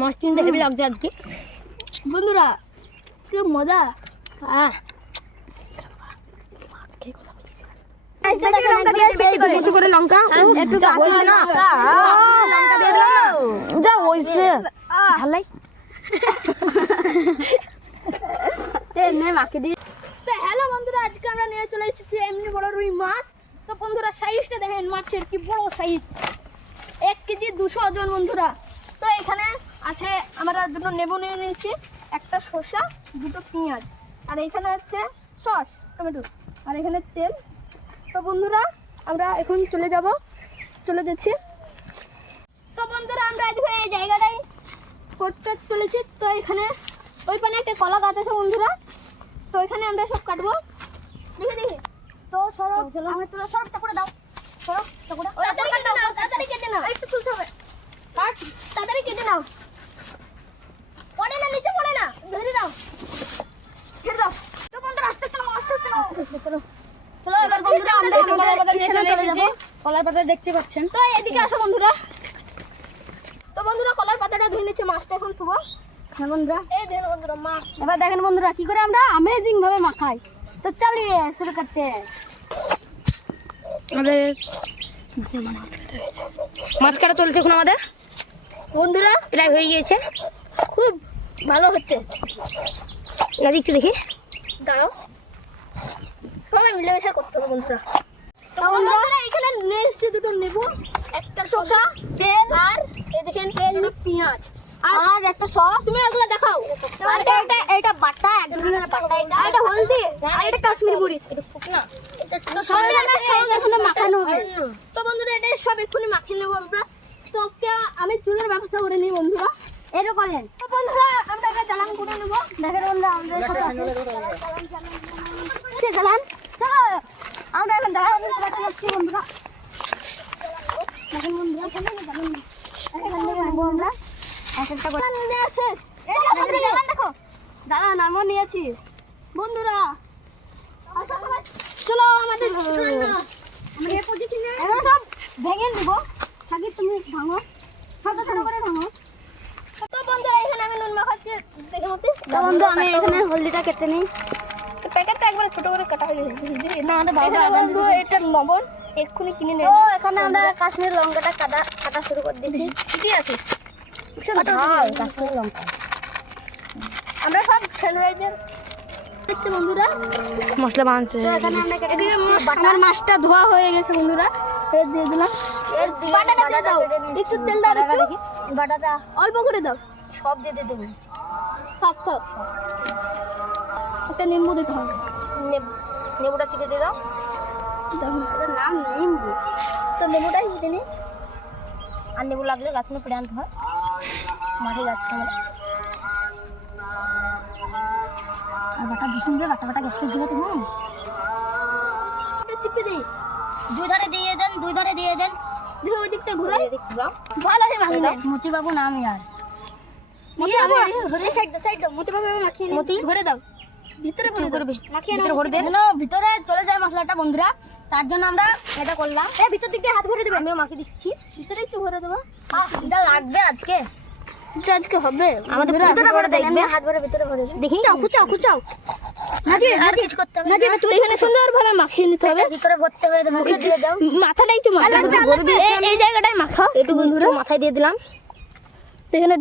মাছ কিনতে হেভি লাগছে আজকে বন্ধুরা, কি মজা। বেশি করে লঙ্কা একটু হয়েছে না, যা হয়েছে ভালাই মাকে দিয়ে। তো হ্যালো বন্ধুরা, আজকে আমরা নিয়ে চলে এসেছি এমনি বড় রুই মাছ। তো বন্ধুরা সাইজটা দেখেন মাছের, কি বড় সাইজ, 1 কেজি 200 ওজন বন্ধুরা। তো এখানে আছে আমরা দুটো লেবু নিয়ে নিয়েছি, একটা শসা, দুটো পেঁয়াজ, আর এখানে আছে সস টমেটো, আর এখানে তেল। তো বন্ধুরা আমরা এখন চলে যাচ্ছি। তো বন্ধুরা আমরা আজকে এই জায়গাটাই করতে চলেছি। তো এখানে ওই পানে একটা কলা গাছ আছে বন্ধুরা, তো এখানে আমরা সব কাটবো। দেখি তো সরব, আমি তোরা সরব চাপড়ে দাও, সরব চাপড়ে তাড়াতাড়ি কেটে নাও, একটু তুলতে হবে, তাড়াতাড়ি কেটে নাও, পড়ে না নিচে পড়ে না, ধরে নাও, ছেড়ে দাও। তো বন্ধুরা আস্তে চলো, চলো এবার বন্ধুরা আমরা কলার পাতা নিয়ে চলে যাব। কলার পাতা দেখতে পাচ্ছেন, তো এদিকে আসো বন্ধুরা। তো বন্ধুরা কলার পাতাটা ধুয়ে নিচ্ছে, মাছটা এখন ধুবো। হ্যাঁ বন্ধুরা, এই দেখেন বন্ধুরা মাছ। এবার দেখেন বন্ধুরা কি করে আমরা অ্যামেজিং ভাবে মাখাই। তো চালিয়ে শুরু করতে। মাছ কাটা চলছে এখন আমাদের বন্ধুরা, প্রায় হয়ে গিয়েছে, খুব ভালো হচ্ছে। একটু দেখি, দাঁড়াও, সবাই মিলেমিশে করতে হবে বন্ধুরা। তো বন্ধুরা এখানে নিয়ে এসেছি দুটো লেবু, একটা শসা, তেল, আর এই দেখেন তেল, পেঁয়াজ, আর একটা সস। তুমি এগুলো দেখাও। আর এটা বাটা, এক ধরনের বাটা, এটা হলদি, আর এটা কাশ্মীরি মরিচ, এটা শুকনা, এটা তো সব এখানে মাখানো হবে। তো বন্ধুরা এটা সব এক্ষুনি মাখিয়ে নেব আমরা। তো আমি চুলের ব্যবস্থা করে নিই বন্ধুরা, এটা করেন। তো বন্ধুরা আমরা এটা চালান করে নেব। দেখেন বন্ধুরা আমাদের সাথে আছে চালান, চলো আমরা এখন দাঁড়াবো বন্ধুরা। দেখেন বন্ধুরা আমরা দেখো দাদা নামও নিয়েছি বন্ধুরা। চলো আমাদের সব ভেঙে নেব, থাকি তুমি ভাঙো, ছোট ছোট করে ভাঙো। তো বন্ধুরা এখানে আমি নুন মাখাচ্ছি, দেখে মতে। তো বন্ধু আমি এখানে হলদিটা কেটে নিই, প্যাকেটটা একবার ছোট করে কাটা হয়ে গেছে না আমাদের বাবা। বন্ধু এটা লবণ এক্ষুনি কিনে নেব। এখানে আমরা কাশ্মীর লঙ্কাটা কাটা শুরু করে দিয়েছি। কি আছে কাশ্মীর লঙ্কা, আমরা সব স্যানিটাইজার দিচ্ছি বন্ধুরা, মশলা বানাতে। এখানে আমরা আমার মাছটা ধোয়া হয়ে গেছে বন্ধুরা, এর দিয়ে দিলাম। বাটাটা দিয়ে দাও, একটু তেল দাও, দেখি বাটাটা অল্প করে দাও, সব দিয়ে দিতে বলছি। সব একটা নিম্বু দিতে হবে, নেবুটা চিপে দিয়ে দাও। নাম নিম্বু, তো নেবুটাই দিতে নি। আর নেবু লাগলে গাছ নিয়ে পেড়ে আনতে হয়, মাঠে যাচ্ছে মানে। আর বাটা দিশুন দিয়ে বাটা গ্যাস করে দিবে তুমি, চিপে দিই। দুই ধারে দিয়ে দেন, দেখো ওই দিকটা ঘুরাই, ভালো হয় মাখিয়ে দাও। মতি বাবু নাম ইয়ার, মতি বাবু সাইড দাও, মতি বাবু মাখিয়ে মতি ঘুরে দাও, ভিতরে মাখিয়ে নাও, ঘুরে দেন না, ভিতরে চলে যায় মশলাটা বন্ধুরা। তার জন্য আমরা এটা করলাম। ভিতর দিক দিয়ে হাত ভরে দেবে, আমিও মাখিয়ে দিচ্ছি। ভিতরে একটু ভরে দেবো, এটা লাগবে আজকে হবে আমাদের। ভিতরে ভরে দেখবে, হাত ভরে ভিতরে ভরে দেখি। কুচাও নাজি করতে হবে, নাজি তুমি এখানে সুন্দরভাবে মাখিয়ে নিতে হবে। ভিতরে ভরতে হবে, মুখে দিয়ে দাও, মাথাটা একটু এই জায়গাটায় মাখাও, একটু বন্ধুরা মাথায় দিয়ে দিলাম। এখানে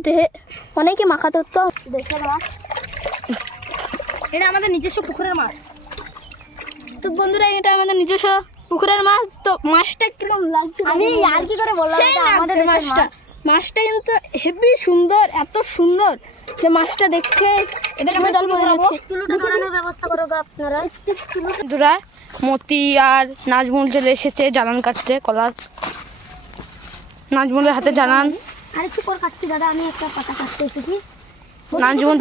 অনেকে মাখাতে হতো। দেশের মাছ, এটা আমাদের নিজস্ব পুকুরের মাছ। তো বন্ধুরা এটা আমাদের নিজস্ব পুকুরের মাছ। তো মাছটা কিরকম লাগছে আমি আর কি করে বললাম, আমাদের মাছটা কিন্তু হেভি সুন্দর, এত সুন্দর যে মাছটা দেখতে এদের আমি দল করে নিচ্ছি। তুলুটা ধরানোর ব্যবস্থা করো আপনারা বন্ধুরা। মতি আর নাজমুল চলে এসেছে জ্বালান কাটতে, কলার নাজমুলের হাতে জ্বালান। আরেকটু পর কাটছি দাদা, আমি একটা পাতা কাটতে এসেছি। নাজমুল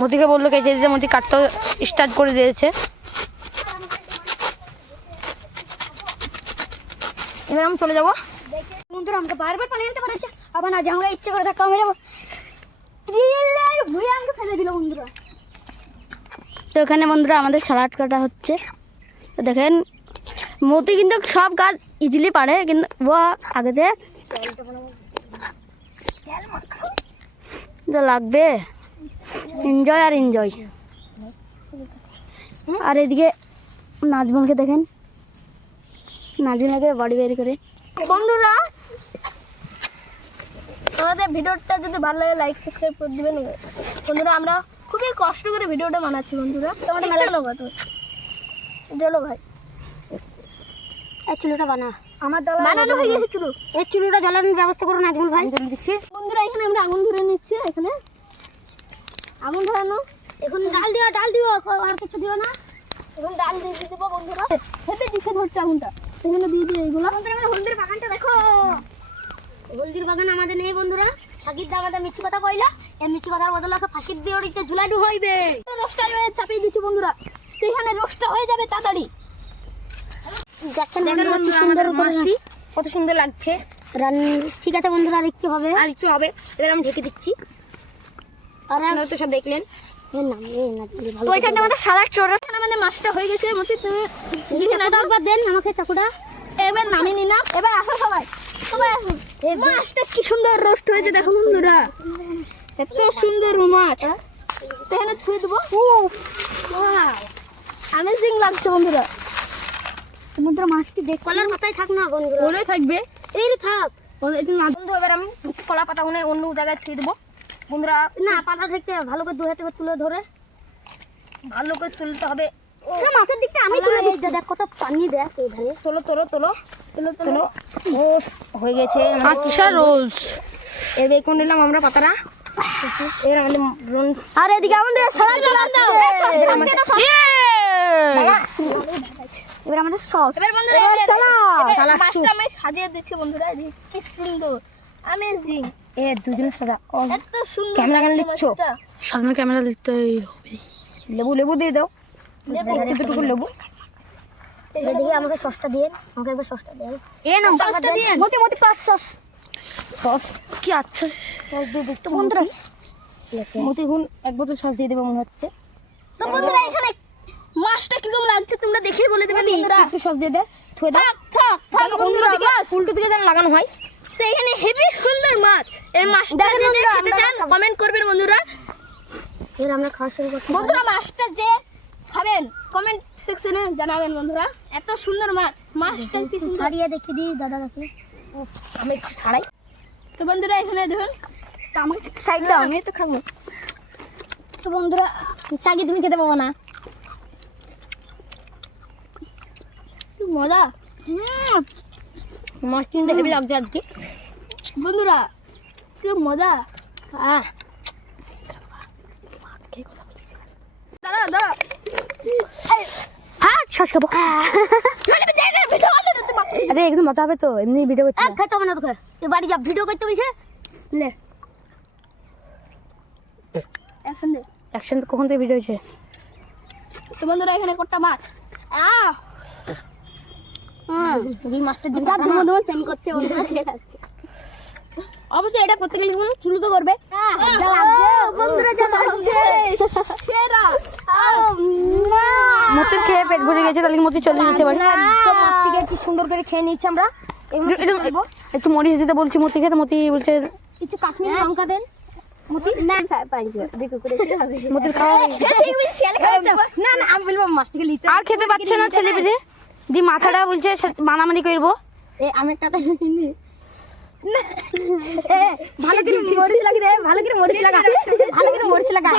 মতিকে বললো কেটে দিতে, মতি কাটতে স্টার্ট করে দিয়েছে। এবার আমি চলে যাবো বন্ধুরা। আমাকে বারবার পানি আনতে পারছে, আবার না আমরা ইচ্ছে করে ধাক্কা মেরে ভুঁয়ে ফেলে দিল বন্ধুরা। তো এখানে বন্ধুরা আমাদের সালাড কাটা হচ্ছে। তো দেখেন মতি কিন্তু সব কাজ ইজিলি পারে, কিন্তু ও আগে যে যা লাগবে, এনজয় আর এনজয়। আর এদিকে নাজমুলকে দেখেন, নাজমুলকে বাড়ি বের করে। বন্ধুরা আমাদের ভিডিওটা যদি ভালো লাগে লাইক সাবস্ক্রাইব করে দিবেন বন্ধুরা। আমরা খুবই কষ্ট করে ভিডিওটা বানাচ্ছি বন্ধুরা। তোমাদের চলো ভাই এই চুলোটা বানা, আমার বানানো হয়ে গেছে চুলো। এই চুলোটা জ্বালানোর ব্যবস্থা করো নাজমুল ভাই। দিচ্ছি বন্ধুরা, এখানে আমরা আগুন ধরে নিচ্ছি। এখানে আগুন ধরানো, এখন ডাল দিও আর কিছু দিও না। এখন ডাল দিয়ে দেবো বন্ধুরা। হেঁটে দিশে ধরছে আগুনটা, এখানে দিয়ে দিই এইগুলো। হলদির বাগানটা দেখো, হলদির বাগান আমাদের নেই বন্ধুরা। সাকিব দা আমাদের মিষ্টি কথা কইলা, এই মিষ্টি কথার বদলে ফাঁকির দিয়ে ওড়িতে ঝুলানো হইবে। রোস্টটা চাপিয়ে দিচ্ছি বন্ধুরা, তো এখানে রোস্টটা হয়ে যাবে তাড়াতাড়ি। দেখেন বন্ধুরা সুন্দর মাছটি, কত সুন্দর লাগছে। ঠিক আছে বন্ধুরা, দেখতে হবে আর একটু হবে। এবার আমি ঢেকে দিচ্ছি। আর আপনারা তো সব দেখলেন। তো এখানে আমাদের সালাদ চোরস, আমাদের মাছটা হয়ে গেছে। মতি তুমি একবার দেন আমাকে চাকুটা। এবার নামিয়ে নিলাম। এবার আসো সবাই, সবাই আসুন। এই মাছটা কি সুন্দর রোস্ট হয়েছে দেখো বন্ধুরা, এত সুন্দর মাছ। তো এখানে ছুঁয়ে দেবো। অ্যামেজিং লাগছে বন্ধুরা। সমুদ্র মাছটি দেখ, কলার পাতায় থাক না বন্ধুরা, ওরে থাকবে, এই থাক বন্ধু। এবার আমি কলা পাতা অন্য জায়গায় ছুঁয়ে দেবো বন্ধুরা। না পাতা থেকে ভালো করে দু হাতে তুলে ধরে ভালো করে তুলতে হবে। মাছের দিকটা আমি তুলে দিচ্ছি, দেখ কত পানি দেখ এখানে। তোলো তোলো তোলো তোলো তোলো। রোজ হয়ে গেছে, কিসা রোজ। এর বেকন নিলাম আমরা পাতাটা। এর আমাদের আর এদিকে আমাদের সালাদ এবার আমাদের সস। এবার বন্ধুরা মাছটা আমি সাজিয়ে দিচ্ছি বন্ধুরা, কি সুন্দর অ্যামেজিং। এ দুজনের সাদা এত সুন্দর ক্যামেরা কেন লিখছো? সামনে ক্যামেরা লিখতেই হবে। লেবু দিয়ে দাও, লেবু লেবু। এদিকে আমাকে সসটা দিয়ে, আমাকে একবার সসটা দেন। এ নাও সসটা দিয়ে, মোটি মোটি পাঁচ সস। সস কি আচ্ছা সস দিয়ে দিচ্ছি বন্ধুরা। মোটি গুণ এক বোতল সস দিয়ে দেবো মনে হচ্ছে। তো বন্ধুরা এখানে মাছটা কিরকম লাগছে তোমরা দেখেই বলে দেবেন বন্ধুরা। একটু সস দিয়ে দে, থুয়ে দাও। থাক থাক বন্ধুরা, উল্টো দিকে যেন লাগানো হয়। তো এখানে হেভি সুন্দর মাছ। এই মাছটা যদি খেতে চান কমেন্ট করবেন বন্ধুরা। এর আমরা খাওয়া শুরু করব বন্ধুরা। মাছটা যে খাবেন কমেন্ট সেকশনে জানাবেন বন্ধুরা। এত সুন্দর মাছ, মাছটা কি সুন্দর। ছাড়িয়ে দেখি দি দাদা দেখি, আমি একটু ছাড়াই। তো বন্ধুরা এখানে দেখুন, আমাকে সাইড দাও, আমি তো খাবো। তো বন্ধুরা সাগি তুমি খেতে পাবো না, মজা। মাছ কিনতে হেভি লাগছে আজকে বন্ধুরা, কি মজা। দাঁড়া দাঁড়া, সস খাবো। আরে একদম মজা হবে তো, এমনি ভিডিও করতে খেতে হবে না তোকে। তুই বাড়ি যা, ভিডিও করতে বলছে লে। অ্যাকশন কখন থেকে ভিডিও হয়েছে? তো বন্ধুরা এখানে কোটটা মাছ। অবশ্যই এটা করতে গেলে চুলো তো করবে মতির খেয়ে পেট ভরে গেছে, তাহলে মতি চলে যাচ্ছে মাছটিকে কি সুন্দর করে খেয়ে নিচ্ছি আমরা। একটু মরিচ দিতে বলছি মতি খেতে, মতি বলছে কিছু কাশ্মীরি লঙ্কা দেন। আর খেতে পাচ্ছে না ছেলে পেলে, দি মাথাটা বলছে মানামানি করবো। আমি ভালো করে মরিচ লাগা, ভালো করে মরিচ লাগা।